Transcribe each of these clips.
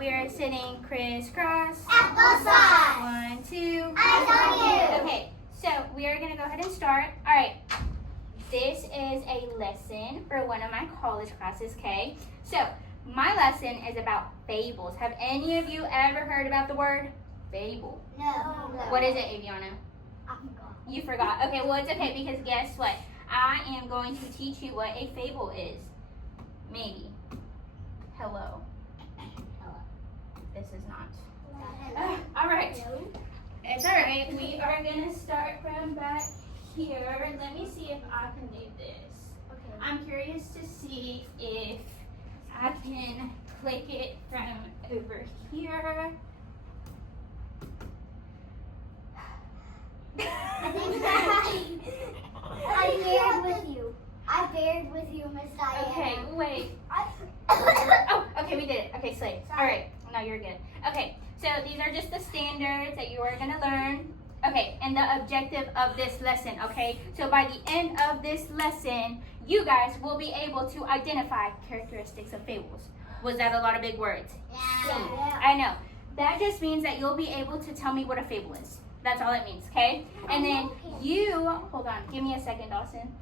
we are sitting crisscross. Applesauce. 1, 2. I saw you. Okay, so we are going to go ahead and start. All right, this is a lesson for one of my college classes, okay? So my lesson is about fables. Have any of you ever heard about the word fable? No. What is it, Aviana? I forgot. You forgot. Okay, well, it's okay because guess what? I am going to teach you what a fable is. Maybe. Hello. This is not. All right. It's all right. We are going to start from back here. Let me see if I can do this. Okay. I'm curious to see if I can click it from over here. I think I bared with you, Miss Diana. Okay, wait. Oh, okay, we did it. Okay, Slade. All right. No, you're good. Okay, so these are just the standards that you are going to learn. Okay, and the objective of this lesson, okay? So by the end of this lesson, you guys will be able to identify characteristics of fables. Was that a lot of big words? Yeah. I know. That just means that you'll be able to tell me what a fable is. That's all it means, okay? And then you, hold on, give me a second, Dawson.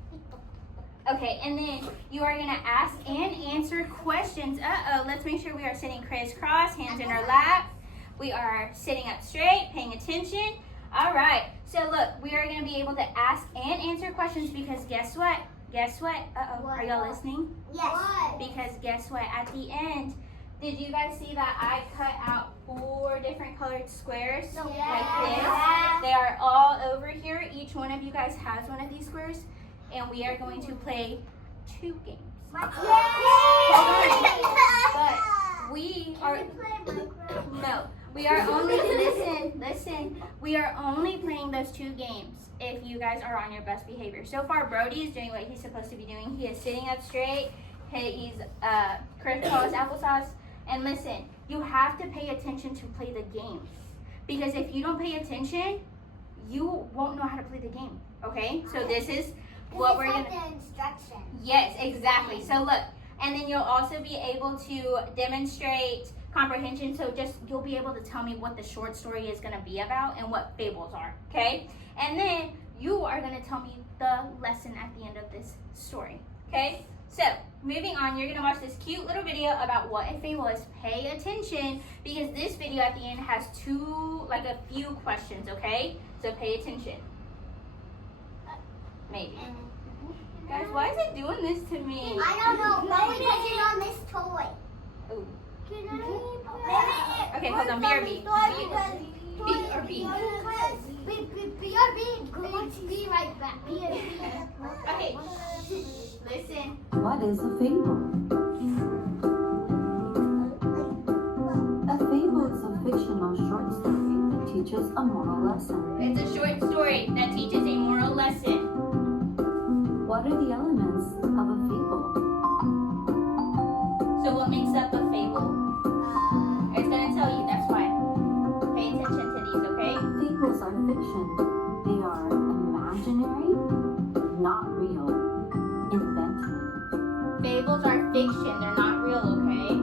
Okay, and then you are going to ask and answer questions. Let's make sure we are sitting crisscross, hands in our lap. We are sitting up straight, paying attention. All right, so look, we are going to be able to ask and answer questions because guess what? Guess what? Are y'all listening? Yes. Because guess what? At the end, did you guys see that I cut out 4 different colored squares like this? They are all over here. Each one of you guys has one of these squares. And we are going to play 2 games. But we are we are only listen. We are only playing those 2 games if you guys are on your best behavior. So far, Brody is doing what he's supposed to be doing. He is sitting up straight. He's crisscross applesauce. And listen, you have to pay attention to play the game because if you don't pay attention, you won't know how to play the game. Okay? So this is what we're gonna. The instructions. Yes, exactly. So look, and then you'll also be able to demonstrate comprehension. So just you'll be able to tell me what the short story is gonna be about and what fables are. Okay, and then you are gonna tell me the lesson at the end of this story. Okay. So moving on, you're gonna watch this cute little video about what a fable is. Pay attention because this video at the end has a few questions. Okay, so pay attention. Maybe. Guys, why is it doing this to me? I don't know. Maybe touching on this toy. Ooh. Maybe. Okay, hold on. B or B? B or B? B or B. Be right back. B or B. Okay. Listen. What is a fable? A fable is a fictional short story that teaches a moral lesson. It's a short story that teaches a moral lesson. What are the elements of a fable? So what makes up a fable? It's going to tell you, that's why. Pay attention to these, okay? Fables are fiction. They are imaginary, not real, invented. Fables are fiction. They're not real, okay?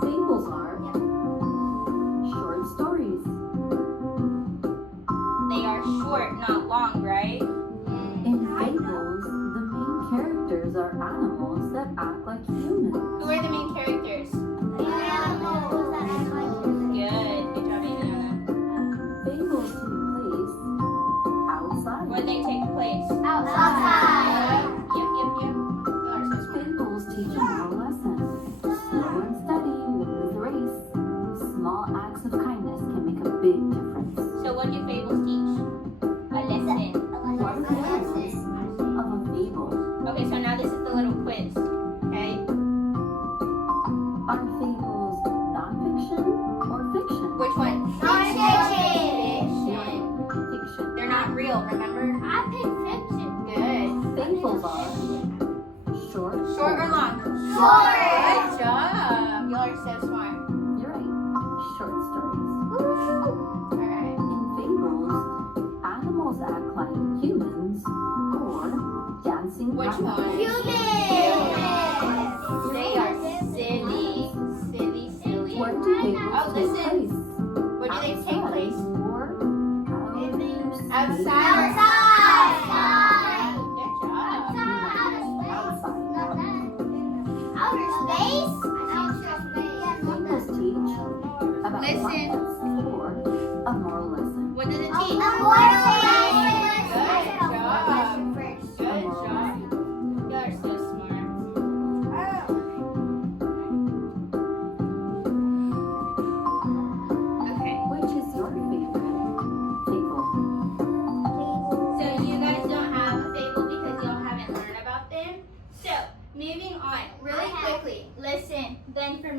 Fables are short stories. They are short, not long, right? In fables, the main characters are animals that act like humans. Who are the main characters? Animals that act like humans. Good. Good job, Adriana. Fables take place outside. Where they take place? Outside. Yep. You are so smart. Fables teach a moral lesson. Slow and steady wins the race. Small acts of kindness can make a big difference. So what do fables teach? A lesson. What are the elements of a fable? Okay, so now this is the little quiz. Okay? Are fables non-fiction or fiction? Which one? Non-fiction. Fiction. They're not real, remember? I picked fiction. Good. Fables are short. Short or long? Short. Good job. Y'all are so smart. You're right. Short stories. Alright. In fables, animals act like humans or dancing. Which rabbits. one? Humans. They are silly. Silly,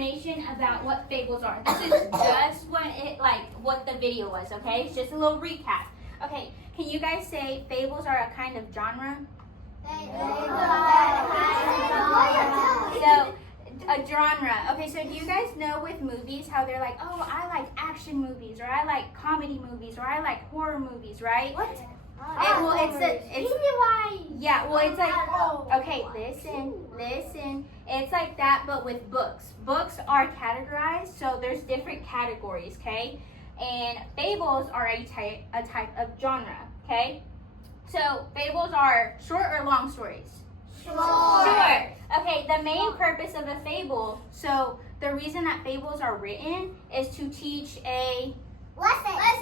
information about what fables are. This is just what the video was, okay? It's just a little recap. Okay, can you guys say fables are a kind of genre? So, a genre. Okay, so do you guys know with movies how they're like, oh, I like action movies, or I like comedy movies, or I like horror movies, right? What? It's like, okay, listen. It's like that, but with books. Books are categorized, so there's different categories, okay? And fables are a type of genre, okay? So fables are short or long stories? Short. Okay, the main purpose of a fable, so the reason that fables are written is to teach a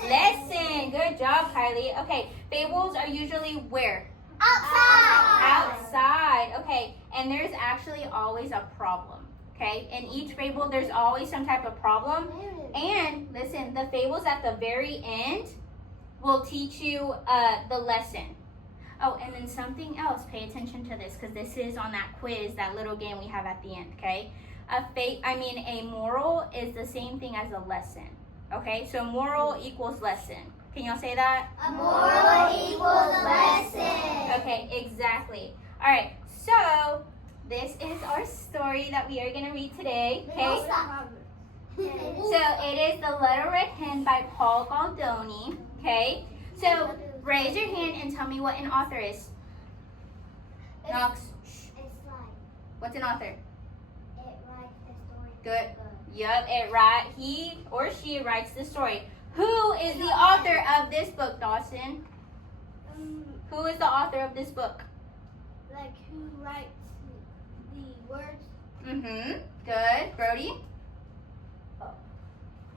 lesson. Good job, Kylie. Okay, fables are usually where? Outside. Okay, and there's actually always a problem. Okay, in each fable, there's always some type of problem. And listen, the fables at the very end will teach you the lesson. Oh, and then something else, pay attention to this, because this is on that quiz, that little game we have at the end, okay? A moral is the same thing as a lesson, okay? So moral equals lesson. Can y'all say that? A moral equals lesson. Okay, exactly. All right, so this is our story that we are going to read today, okay? So it is The Little Red Hen by Paul Goldoni, okay? So raise your hand and tell me what an author is. Knox. It's like What's an author? it writes the story. Good. Yup, he or she writes the story. Who is the author of this book, Dawson? Who is the author of this book? Like who writes the words? Mm-hmm. Good. Brody?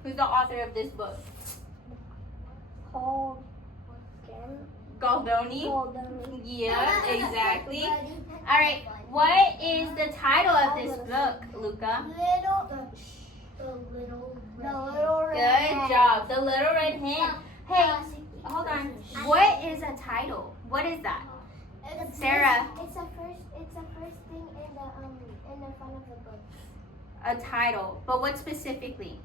Who's the author of this book? Paul Goldoni? Yeah, exactly. All right. What is the title of this book, Luca? The little Good job. The Little Red Hen. Hey, hold on. What is a title? What is that? Sarah. It's the first thing in the front of the book. A title. But what specifically?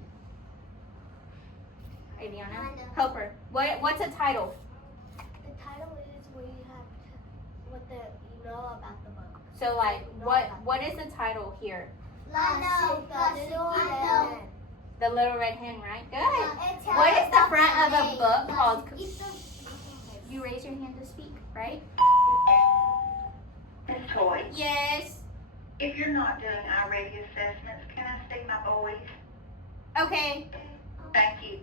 Aviana? Help her. What's a title? The title is where you have what you know about the book. So like what is the title here? The Little Red Hen, right? Good. What is the front of a book called? You raise your hand to speak, right? Miss Toy, Yes. if you're not doing iReady assessments, can I see my boys? Okay. Thank you.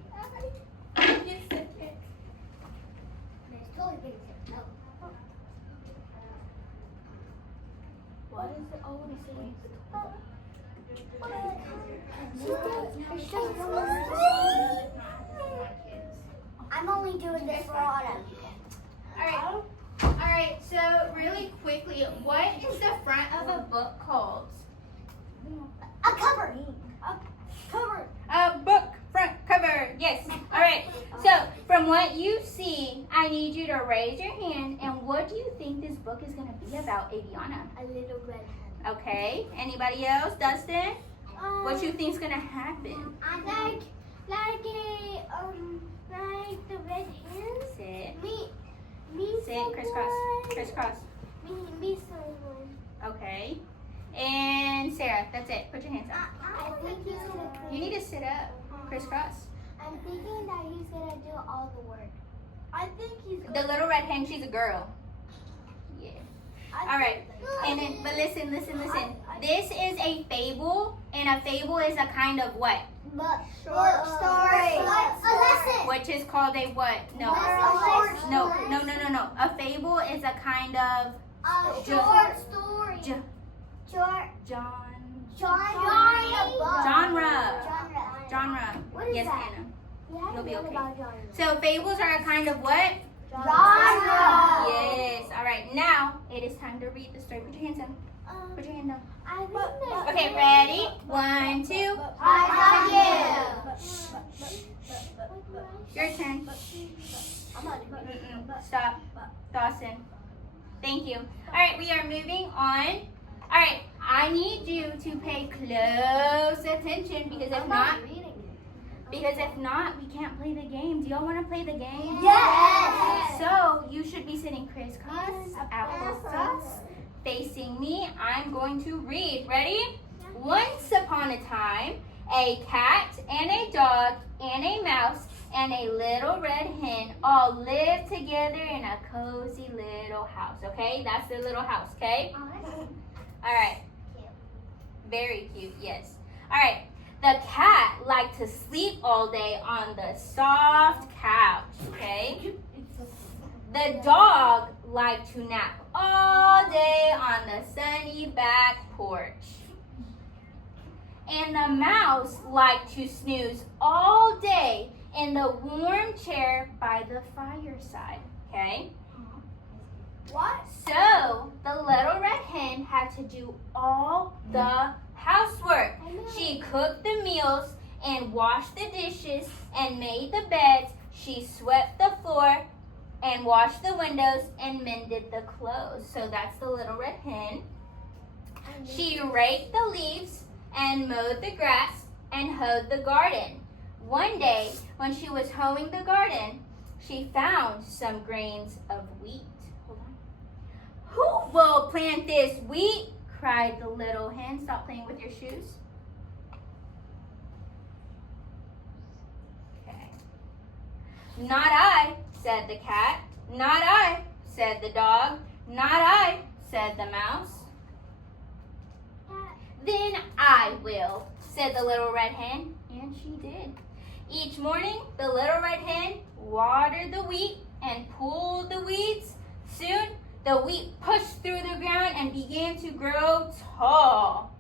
What is it always saying? I'm only doing this for Autumn. All right. So really quickly, what is the front of a book called? A cover. A cover. A book front cover. Yes. All right. So from what you see, I need you to raise your hand. And what do you think this book is going to be about, Aviana? A little red hen. Okay. Anybody else? Dustin? What you think's going to happen? I like the red hen. Sit. Me. Sit. Crisscross. Me. Someone. Okay. And Sarah, that's it. Put your hands up. I think he's gonna. You need to sit up. Crisscross. I'm thinking that he's gonna do all the work. I think he's. The Little Red Hen, she's a girl. Yeah. All right. And then, but listen. This is a fable, and a fable is a kind of what? Short story. A lesson. Which is called a what? No. No. A fable is a kind of Short story. Short. Genre. What is Yes, that? Anna. You'll be okay. So fables are a kind of what? Genre. Yes. All right. Now it is time to read the story. Put your hands down. Put your hand down. Okay. Ready? 1, 2. I Your turn. Stop. Dawson. Thank you. All right. We are moving on. All right. I need you to pay close attention because if not, we can't play the game. Do y'all want to play the game? Yes. So you should be sitting crisscross, applesauce, facing me. I'm going to read. Ready? Once upon a time, a cat and a dog and a mouse and a little red hen all lived together in a cozy little house. Okay, that's their little house. Okay. All right. Very cute. Yes. All right. The cat liked to sleep all day on the soft couch, okay? The dog liked to nap all day on the sunny back porch. And the mouse liked to snooze all day in the warm chair by the fireside, okay? What? So, the little red hen had to do all the housework. She cooked the meals and washed the dishes and made the beds. She swept the floor and washed the windows and mended the clothes. So that's the little red hen. She raked the leaves and mowed the grass and hoed the garden. One day, when she was hoeing the garden, she found some grains of wheat. Hold on. Who will plant this wheat? Cried the little hen. Stop playing with your shoes. Okay. Not I, said the cat. Not I, said the dog. Not I, said the mouse. Then I will, said the little red hen, and she did. Each morning, the little red hen watered the wheat and pulled the weeds. Soon, the wheat pushed through the ground and began to grow tall.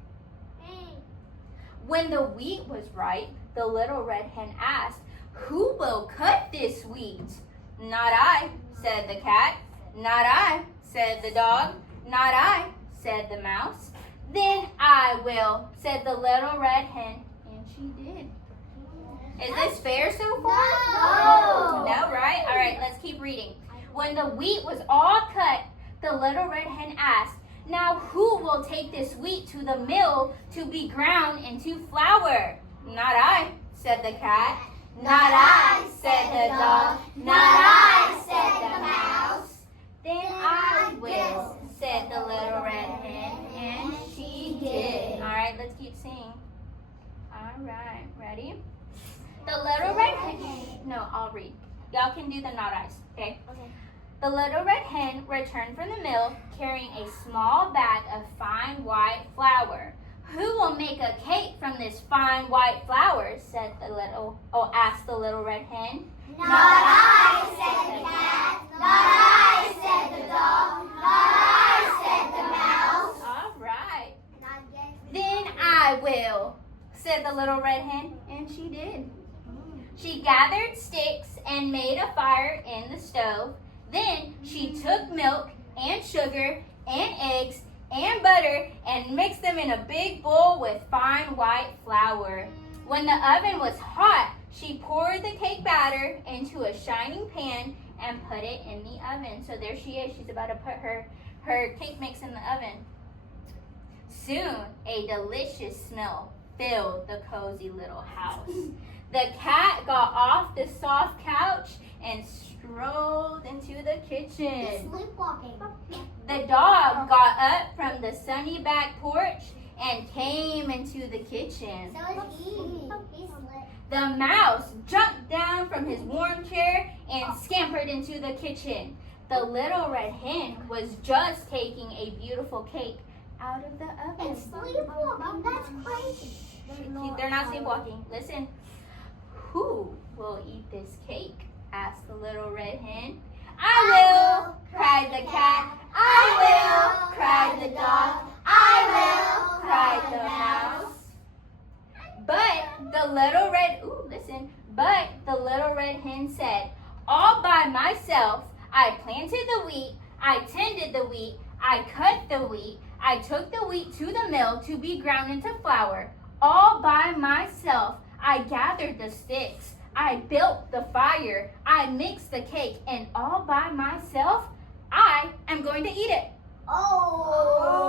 When the wheat was ripe, the little red hen asked, "Who will cut this wheat?" "Not I," said the cat. "Not I," said the dog. "Not I," said the mouse. Then I will, said the little red hen, and she did. Is this fair so far? No. No, right? All right, let's keep reading. When the wheat was all cut, the little red hen asked, "Now who will take this wheat to the mill to be ground into flour?" "Not I," said the cat. "Not I," said the dog. "Not I," said the mouse. "Then I will," said the little red hen, and she did. All right, let's keep singing. All right, ready? The little red hen, no, I'll read. Y'all can do the not I's, okay? Okay. The little red hen returned from the mill carrying a small bag of fine white flour. "Who will make a cake from this fine white flour?" asked the little red hen. Not I, said the cat. Not I, said the dog. Not I, said the mouse. All right. Not yet. Then I will, said the little red hen, and she did. She gathered sticks and made a fire in the stove. Then she took milk and sugar and eggs and butter and mixed them in a big bowl with fine white flour. When the oven was hot, she poured the cake batter into a shining pan and put it in the oven. So there she is. She's about to put her cake mix in the oven. Soon, a delicious smell filled the cozy little house. The cat got off the soft couch and strolled into the kitchen. Sleepwalking. The dog got up from the sunny back porch and came into the kitchen. So is he. He's lit. The mouse jumped down from his warm chair and scampered into the kitchen. The little red hen was just taking a beautiful cake out of the oven. It's sleepwalking. That's crazy. They're not sleepwalking. Listen. Who will eat this cake? Asked the little red hen. I will, cried the cat. I will, cried the dog. I will, cried the mouse. But the little red hen said, all by myself, I planted the wheat, I tended the wheat, I cut the wheat, I took the wheat to the mill to be ground into flour. All by myself, I gathered the sticks, I built the fire, I mixed the cake, and all by myself, I am going to eat it. Oh,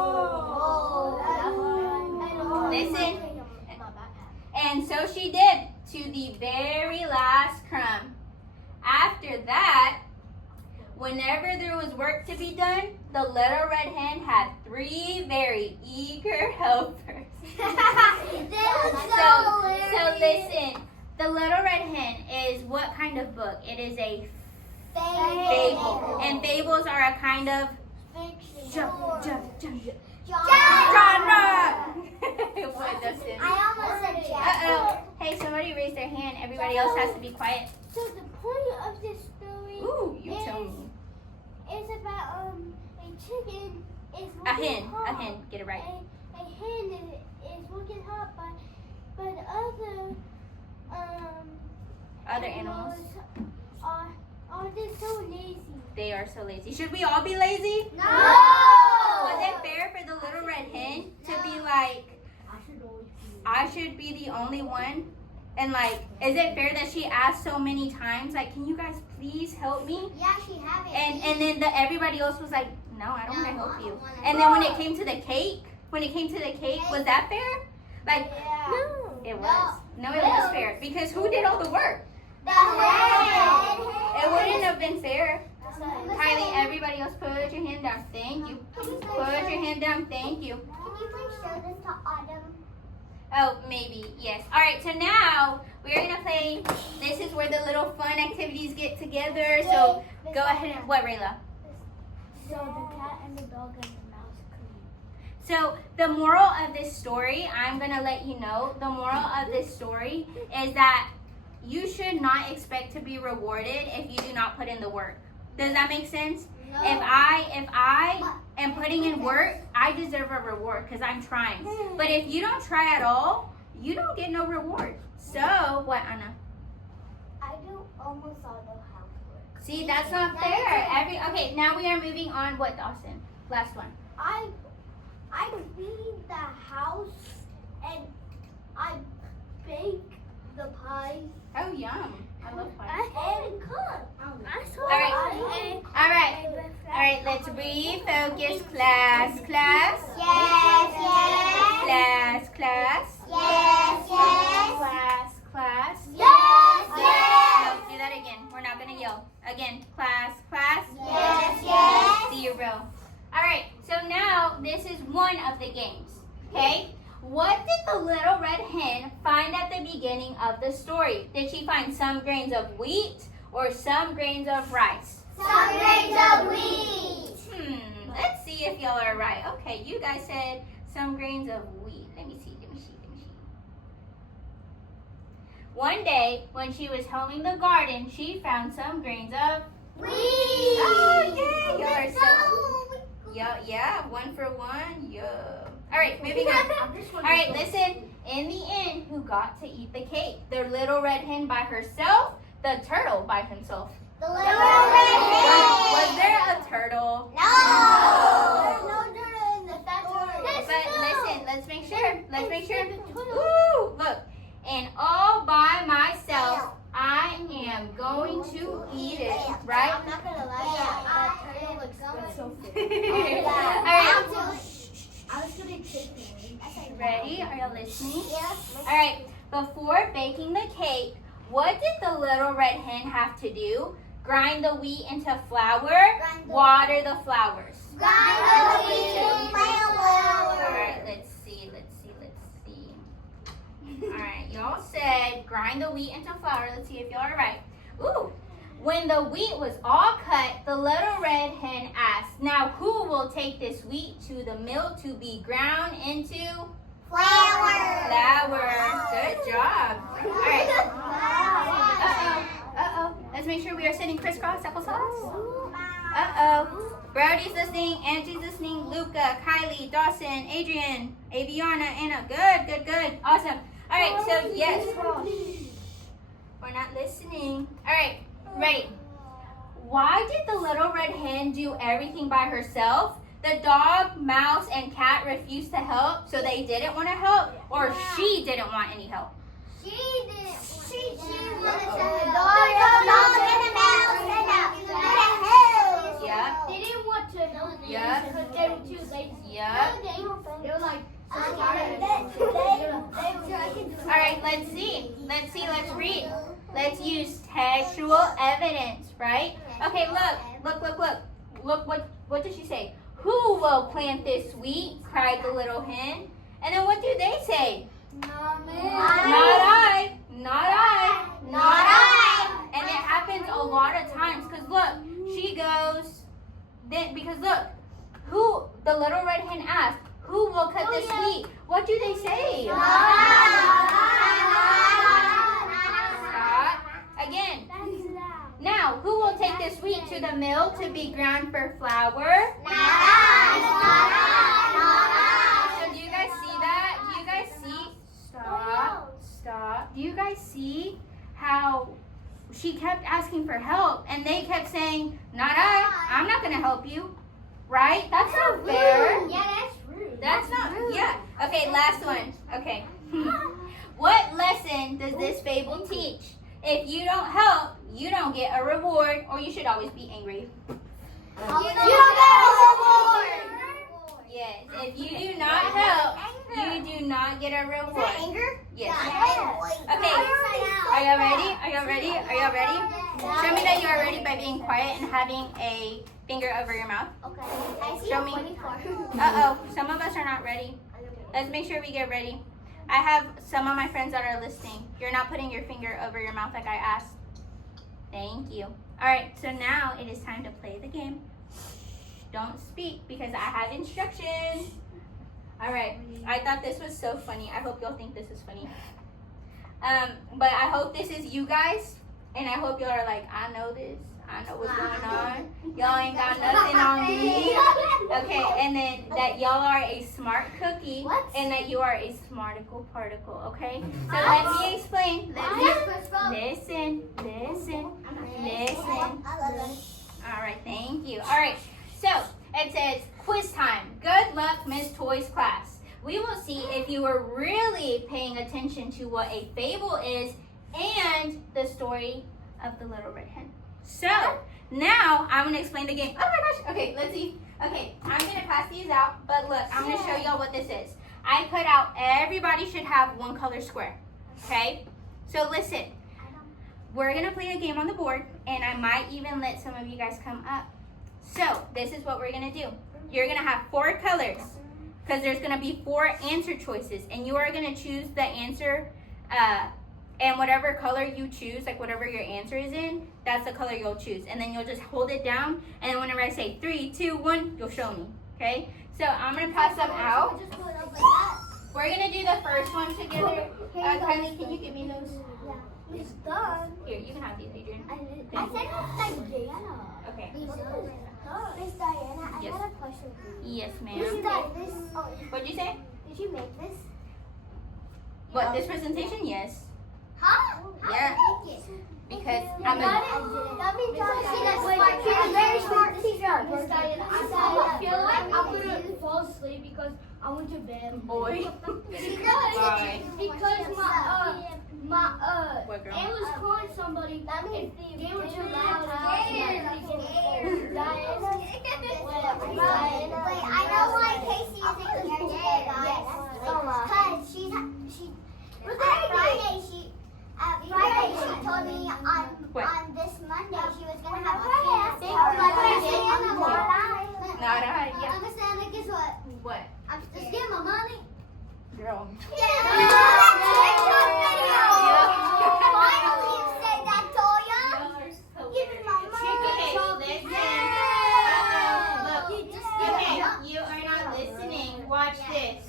so she did, to the very last crumb. After that, whenever there was work to be done, the little red hen had 3 very eager helpers. So listen, the little red hen is what kind of book? It is a fable. And fables are a kind of genre. What, Dustin? I almost said Jack. Uh-oh. Hey, somebody raised their hand. Everybody else has to be quiet. So the point of this story Ooh, you tell me. is about a chicken is A working hen. hard. A hen. Get it right. A hen is working hard, but Other animals. are just so lazy. They are so lazy. Should we all be lazy? No. Was it fair for the little red hen to be like, I should be the only one? And like, is it fair that she asked so many times, like, can you guys please help me? Yeah, she have it. And then everybody else was like, no, I don't want to help you. And then when it came to the cake, was that fair? Like, No. it was. No, it was fair. Because who did all the work? The hen. It wouldn't have been fair. Kylie, everybody else put your hand down. Thank you. Put your hand down. Thank you. Can you please show this to Autumn? Oh, maybe. Yes. All right. So now we're going to play. This is where the little fun activities get together. So go ahead and. What, Rayla? So the cat and the dog and the mouse clean. So the moral of this story, I'm going to let you know. The moral of this story is that you should not expect to be rewarded if you do not put in the work. Does that make sense? No. If I am putting in work, I deserve a reward because I'm trying. But if you don't try at all, you don't get no reward. So, what, Anna? I do almost all the housework. See, that's not fair. Okay, now we are moving on. What, Dawson? Last one. I clean the house and I bake the pie. Oh, yum. I love pie. And cook. All right, let's refocus, class. Yes. Class. Yes. Class. Yes. No, do that again. We're not gonna yell. Again, class. Yes. 0. All right, so now this is one of the games, okay? What did the little red hen find at the beginning of the story? Did she find some grains of wheat or some grains of rice? Some grains of wheat. Let's see if y'all are right. Okay, you guys said some grains of wheat. Let me see. One day, when she was hoeing the garden, she found some grains of Wheat. Oh, yeah, y'all are so... Yeah, 1 for 1. Yeah. All right, moving on. All right, listen. In the end, who got to eat the cake? The little red hen by herself, the turtle by himself. The little red hen. Was there a turtle? No. There's no turtle in the story. But listen, let's make sure. Woo! Look. And all by myself, I am going to eat it, right? I'm not gonna lie. That turtle looks so All right. I was gonna take it. Ready? Are y'all listening? Yes. All right. Before baking the cake, what did the little red hen have to do? Grind the wheat into flour, water the flowers. Grind the wheat to flour. All right, let's see. All right, y'all said grind the wheat into flour. Let's see if y'all are right. Ooh. When the wheat was all cut, the little red hen asked, now who will take this wheat to the mill to be ground into Flour. Good job. All right. Uh-oh. Let's make sure we are sitting crisscross applesauce. Uh-oh. Brody's listening, Angie's listening, Luca, Kylie, Dawson, Adrian, Aviana, Anna. Good. Awesome. All right, so yes. We're not listening. All right, ready. Why did the little red hen do everything by herself? The dog, mouse, and cat refused to help, so they didn't want to help, or she didn't want any help? She didn't. She wanted to help. The dog and the mouse and the help. Yeah. They didn't want to help Yeah. because they were too lazy. Yeah. They were like, Alright, let's see. Let's read. Let's use textual evidence, right? Okay, look, what did she say? Who will plant this wheat? Cried the little hen. And then what do they say? Not I. And it happens a lot of times, because look, she goes, because look, who, the little red hen asked, who will cut this wheat? What do they say? Stop. Again. Now, who will take this wheat to the mill to be ground for flour? So do you guys see that? Do you guys see? Stop. Do you guys see how she kept asking for help and they kept saying, not I, I'm not going to help you. Right? That's not fair. Yeah, that's rude. That's not, yeah. Okay, last one. Okay. What lesson does this fable teach? If you don't help, you don't get a reward, or you should always be angry. You don't get a reward. Yes, if you do not help, you do not get a reward. Is that anger? Yes. Okay. Are y'all ready? Show me that you are ready by being quiet and having a finger over your mouth. Okay. I see Show me. 24. Uh-oh, some of us are not ready. Let's make sure we get ready. I have some of my friends that are listening. You're not putting your finger over your mouth like I asked. Thank you. All right, so now it is time to play the game. Don't speak because I have instructions. All right, I thought this was so funny. I hope y'all think this is funny. But I hope this is you guys, and I hope y'all are like, I know this. I know what's going on. Y'all ain't got nothing on me. Okay, and then that y'all are a smart cookie, and that you are a smarticle particle, okay? So let me explain. Listen. All right, thank you. All right, so it says quiz time. Good luck, Miss Toy's class. We will see if you were really paying attention to what a fable is and the story of the little red hen. So, now I'm going to explain the game. Oh my gosh. Okay, let's see. Okay, I'm going to pass these out, but look, I'm going to show y'all what this is. I put out, everybody should have one color square. Okay? So listen, we're going to play a game on the board, and I might even let some of you guys come up. So, this is what we're going to do. You're going to have 4 colors, because there's going to be 4 answer choices, and you are going to choose the answer, and whatever color you choose, like whatever your answer is in, that's the color you'll choose. And then you'll just hold it down, and then whenever I say 3, 2, 1, you'll show me, okay? So I'm going to pass them out. We're going to do the first one together. Kylie, can you give me those? Yeah. It's done. Here, you can have these, Adrian. I said it's like Diana. Okay. Miss Diana, I Yes. got a question for you. Yes, Miss ma'am. Diana, What'd you say? did you make this? What, this presentation? Yes. Huh? Yeah. How did you make it? Because I'm I'm a... She's a very smart teacher. Miss Diana, I feel like I'm gonna fall asleep because I went to bed. Boy. Because my What girl? aunt was calling somebody. That means They were too loud. Wait, I know why Casey isn't here today, guys. Because she Friday she told me on this Monday she was gonna have a big birthday in the morning. Not a, yeah. Understand? Guess what? What? I'm just getting my money. Girl. Finally, you say that, Toya. Give me my money. Okay, you are not listening. Watch this.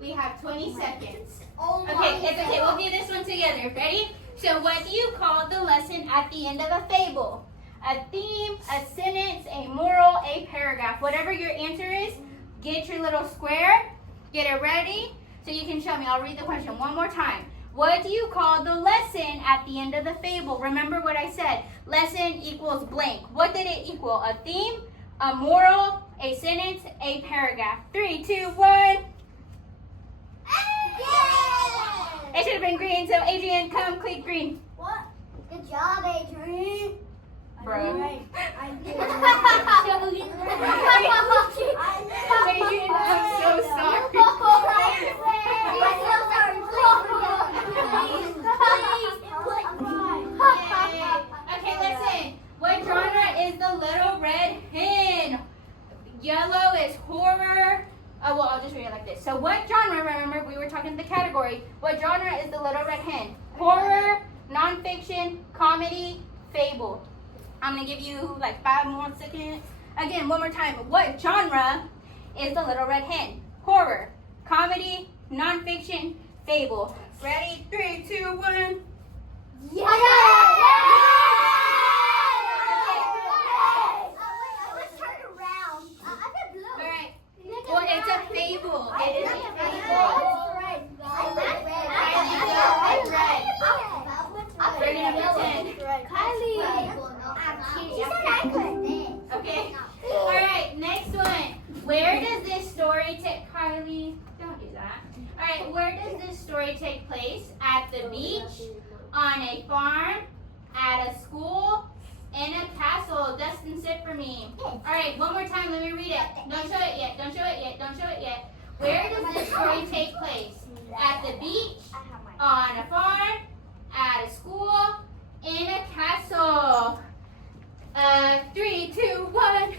We have 20 seconds. Okay, it's okay. We'll do this one together. Ready? So what do you call the lesson at the end of a fable? A theme, a sentence, a moral, a paragraph. Whatever your answer is, get your little square. Get it ready so you can show me. I'll read the question one more time. What do you call the lesson at the end of the fable? Remember what I said. Lesson equals blank. What did it equal? A theme, a moral, a sentence, a paragraph. 3, 2, 1. It should have been green, so Adrian, come click green. What? Good job, Adrian. Bro. I did. Adrian, I'm so sorry. Yellow is horror. Oh, well, I'll just read it like this. So what genre, remember, we were talking the category. What genre is the Little Red Hen? Horror, nonfiction, comedy, fable. I'm going to give you like 5 more seconds. Again, one more time. What genre is the Little Red Hen? Horror, comedy, nonfiction, fable. Ready? 3, 2, 1. Yeah! Let's turn around. I got blue. All right. Well, it's a fable. It is a fable. Ready, number 10. Okay. All right. Next one. Where does this story take? Kylie, don't do that. All right. Where does this story take place? At the beach, on a farm, at a school, in a castle. Dustin, sit for me. All right. One more time. Let me read it. Don't show it yet. Don't show it yet. Don't show it yet. Where does this story take place? At the beach, on a farm, at a school, in a castle. 3, 2, 1.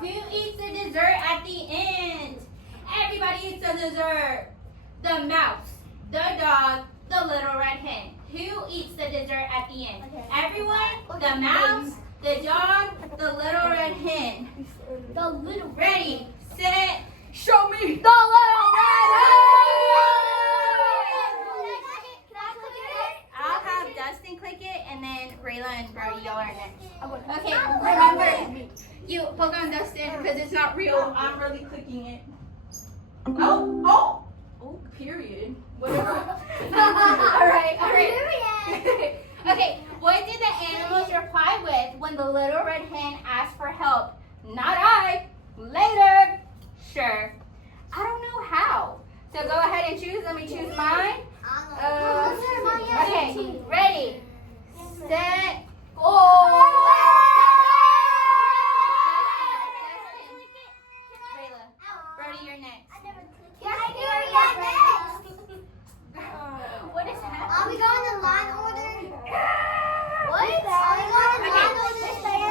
Who eats the dessert at the end? Everybody eats the dessert. The mouse, the dog, the little red hen. Who eats the dessert at the end? Everyone? The mouse, the dog, the little red hen. Ready, set, show me the little red hen! I'll have Dustin click it, and then Rayla and Brody, y'all are next. Okay, remember, you poke on Dustin because it's not real. I'm really clicking it. Oh, period. Whatever. all right. Okay, what did the animals reply with when the little red hen asked for help? Not I. Later. Sure. I don't know how. So go ahead and choose. Let me choose mine. Okay, ready, set, go. Rayla, Brody, you're next. What is happening? Are we going in line order? What?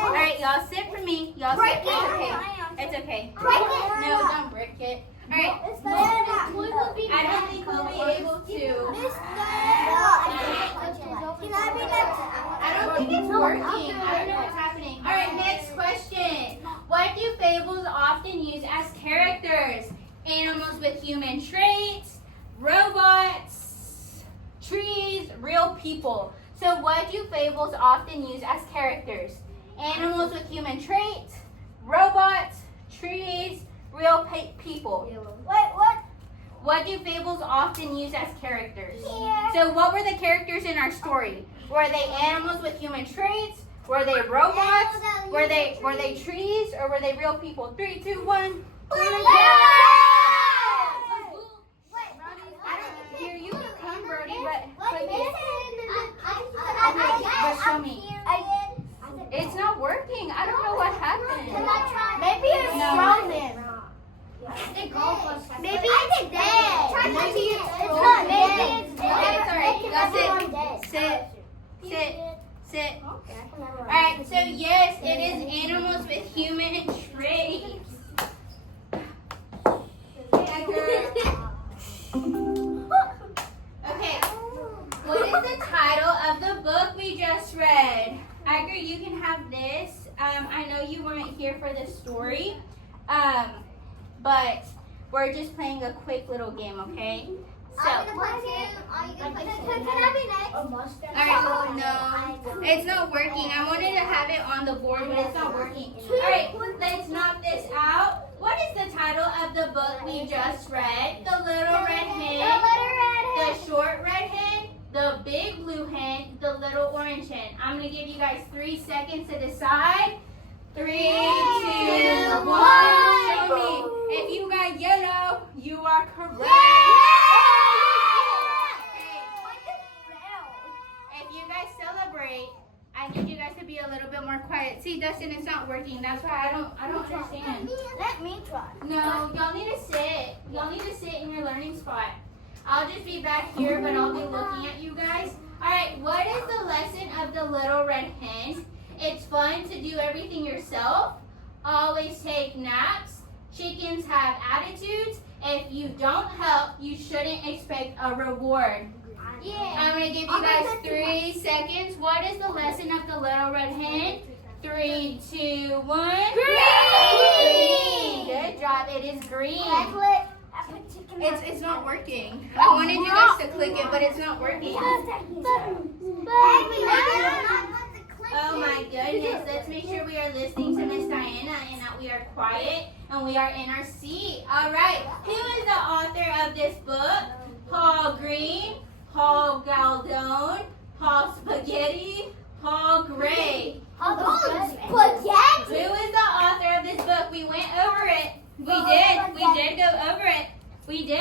All right, y'all sit for me. Y'all sit. It's okay. It's okay. No, don't break it. All right. I don't think we'll be able to. I don't think it's working. I don't know what's happening. All right, next question. What do fables often use as characters? Animals with human traits, robots, trees, real people. So what do fables often use as characters? Animals with human traits, robots, trees, real people. What do fables often use as characters? So what were the characters in our story? Were they animals with human traits? Were they robots? Were they trees? Or were they real people? 3, 2, 1. Here, you can come, Brody, but show me. It's not working. I don't know what happened. Maybe it's frozen. Maybe it's dead. Maybe it's not. Maybe it's dead. It's alright. Sit. Alright, so yes, it is animals with human traits. Okay, what is the title of the book we just read? Edgar, you can have this. I know you weren't here for this story, but we're just playing a quick little game, okay? So, Can I be next? alright, no, it's not working. I wanted to have it on the board, but it's not working. Alright, let's knock this out. What is the title of the book we just read? The Little Red Hen, the Short Red Hen, the Big Blue Hen, the Little Orange Hen. I'm going to give you guys 3 seconds to decide. 3, 2, 1. Show me. If you got yellow, you are correct. Okay. If you guys celebrate, I need you guys to be a little bit more quiet. See, Dustin, it's not working. That's why I don't understand. Let me try. No, y'all need to sit. Y'all need to sit in your learning spot. I'll just be back here, but I'll be looking at you guys. All right, what is the lesson of the little red hen? It's fun to do everything yourself. Always take naps. Chickens have attitudes. If you don't help, you shouldn't expect a reward. Yeah. I'm going to give you guys 3 seconds. What is the lesson of the little red hen? 3, 2, 1. Green! Good job. It is green. It's not working. I wanted you guys to click it, but it's not working. Oh my goodness. Let's make sure we are listening to Miss Diana and that we are quiet and we are in our seat. All right. Who is the author of this book? Paul Green, Paul Galdone, Paul Spaghetti, Paul Gray. Who is the author of this book? We went over it. We did go over it. We did.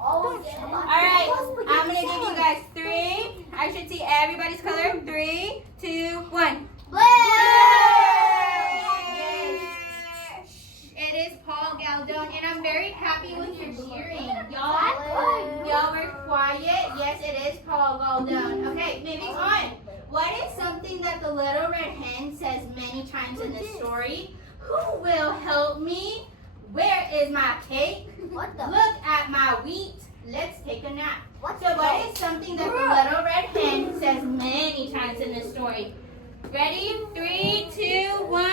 All right. I'm going to give you guys 3. I should see everybody's color. 3, 2, 1. Blue! It is Paul Galdone, and I'm very happy with your cheering. Y'all were quiet. Yes, it is Paul Galdone. Okay, moving on. What is something that the little red hen says many times in the story? Who will help me? Where is my cake? Look at my wheat. Let's take a nap. So what is something that the little red hen says many times in this story? Ready? 3, 2, 1.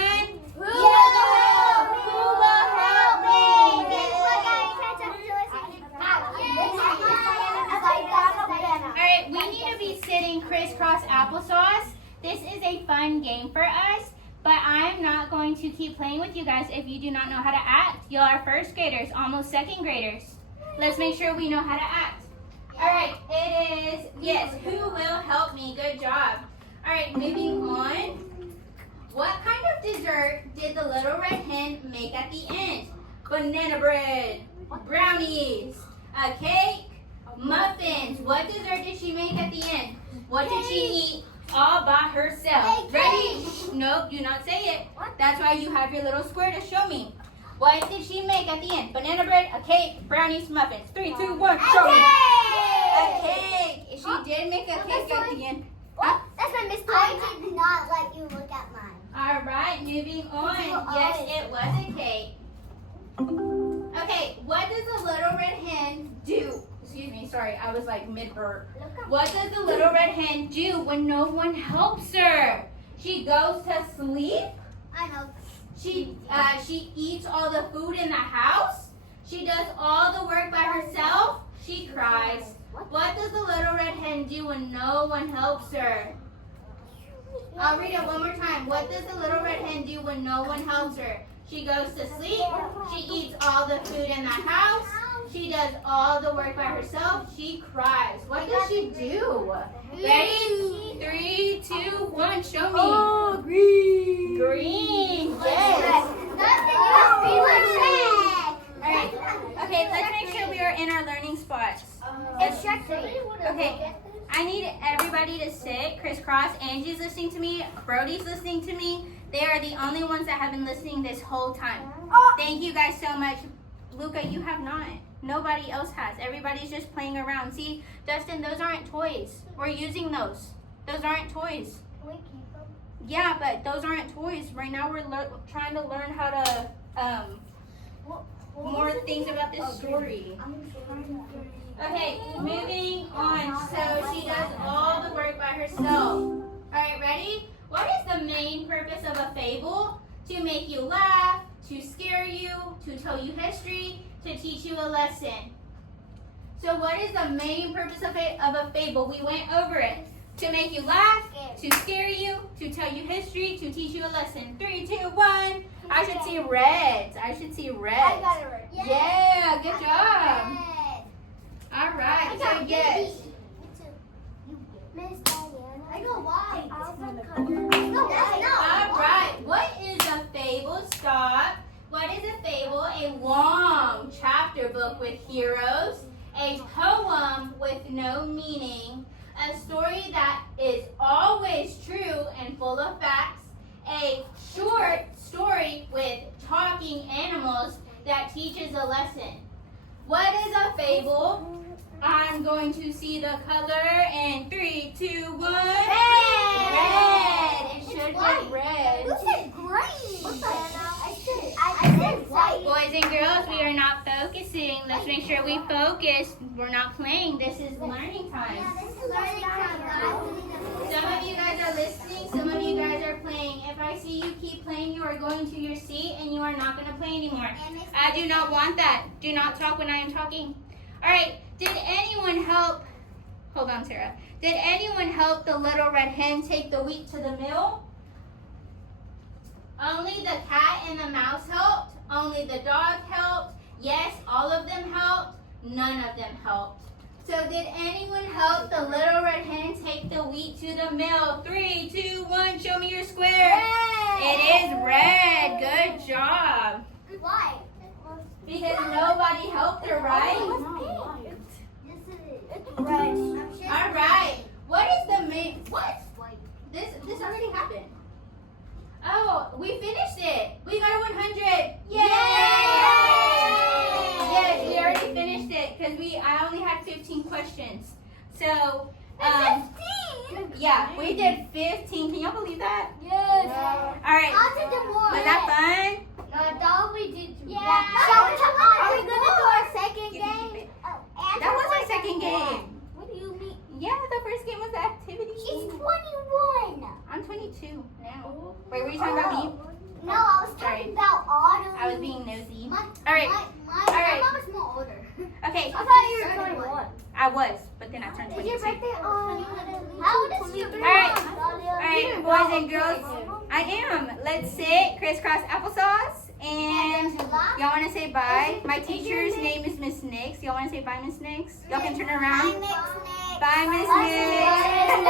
Who will help me? Alright, we need to be sitting crisscross applesauce. This is a fun game for us, but I'm not going to keep playing with you guys if you do not know how to act. Y'all are first graders, almost second graders. Let's make sure we know how to act. Alright, it is, yes, who will help me? Good job. Alright, moving on. What kind of dessert did the little red hen make at the end? Banana bread, brownies, a cake, muffins. What dessert did she make at the end? What did she eat all by herself? Ready? Nope, do not say it. That's why you have your little square to show me. What did she make at the end? Banana bread, a cake, brownies, muffins. 3, 2, 1, show me. A cake. She did make a cake at the end. What? That's my mistake. I did not let you look at mine. All right, moving on. Yes, it was a cake. Okay, what does the little red hen do? Excuse me, sorry, I was like mid-burp. What does the little red hen do when no one helps her? She goes to sleep. I know. She eats all the food in the house. She does all the work by herself. She cries. What does the little red hen do when no one helps her? I'll read it one more time. What does the little red hen do when no one helps her? She goes to sleep. She eats all the food in the house. She does all the work by herself. She cries. What does she do? Ready? 3, 2, 1. Show me. Oh, green. Green. Yes. All right. Okay, let's make sure we are in our learning spots. Okay. I need everybody to sit crisscross. Angie's listening to me. Brody's listening to me. They are the only ones that have been listening this whole time. Thank you guys so much. Luca, you have not. Nobody else has. Everybody's just playing around. See, Dustin, those aren't toys. We're using those. Those aren't toys. Can we keep them? Yeah, but those aren't toys. Right now we're trying to learn how to more things about this story. Okay, moving on. So she does all the work by herself. All right, ready? What is the main purpose of a fable? To make you laugh, to scare you, to tell you history, to teach you a lesson. So what is the main purpose of a fable? We went over it. To make you laugh, to scare you, to tell you history, to teach you a lesson. 3, 2, 1. I should see reds. I should see reds. I got it right. Yeah, good job. All right, I so got yes. Miss Diana. I go white. All right, what is a fable? Stop. What is a fable? A long chapter book with heroes, a poem with no meaning, a story that is always true and full of facts, a short story with talking animals that teaches a lesson. What is a fable? I'm going to see the color in 3, 2, 1. Red! It should be red. Who said green? I said white. Boys and girls, we are not focusing. Let's make sure we focus. We're not playing. This is learning time. Some of you guys are listening. Some of you guys are playing. If I see you keep playing, you are going to your seat and you are not going to play anymore. I do not want that. Do not talk when I am talking. All right. Did anyone help? Hold on, Sarah. Did anyone help the little red hen take the wheat to the mill? Only the cat and the mouse helped. Only the dog helped. Yes, all of them helped. None of them helped. So did anyone help the little red hen take the wheat to the mill? 3, 2, 1. Show me your square. Red. It is red. Good job. Why? Because nobody helped her, right? It's red. All right. What is the main? What? This already happened. Oh, we finished it. We got a 100. Yay! Yes, we already finished it because I only had 15 questions. So, 15? yeah, we did 15. Can y'all believe that? Yes. All right. I'll do the more. Was that fun? No, I thought we did. Yeah. Are we going to do our second You can keep game? it. That was our second game. What do you mean? Yeah, the first game was the activity. She's 21. I'm 22 now. Wait, were you talking about me? No, I was Sorry. talking about Autumn. I was being nosy. My, All right. My right. mom is more older. Okay. I thought you were 21. I was, but then I turned 22. Is your birthday on? How old is your birthday? All right, boys and girls, I am. Let's sit crisscross applesauce. And y'all want to say bye? My teacher's name is Miss Nix. Y'all want to say bye, Miss Nix? Y'all can turn around. Bye, Miss Nix.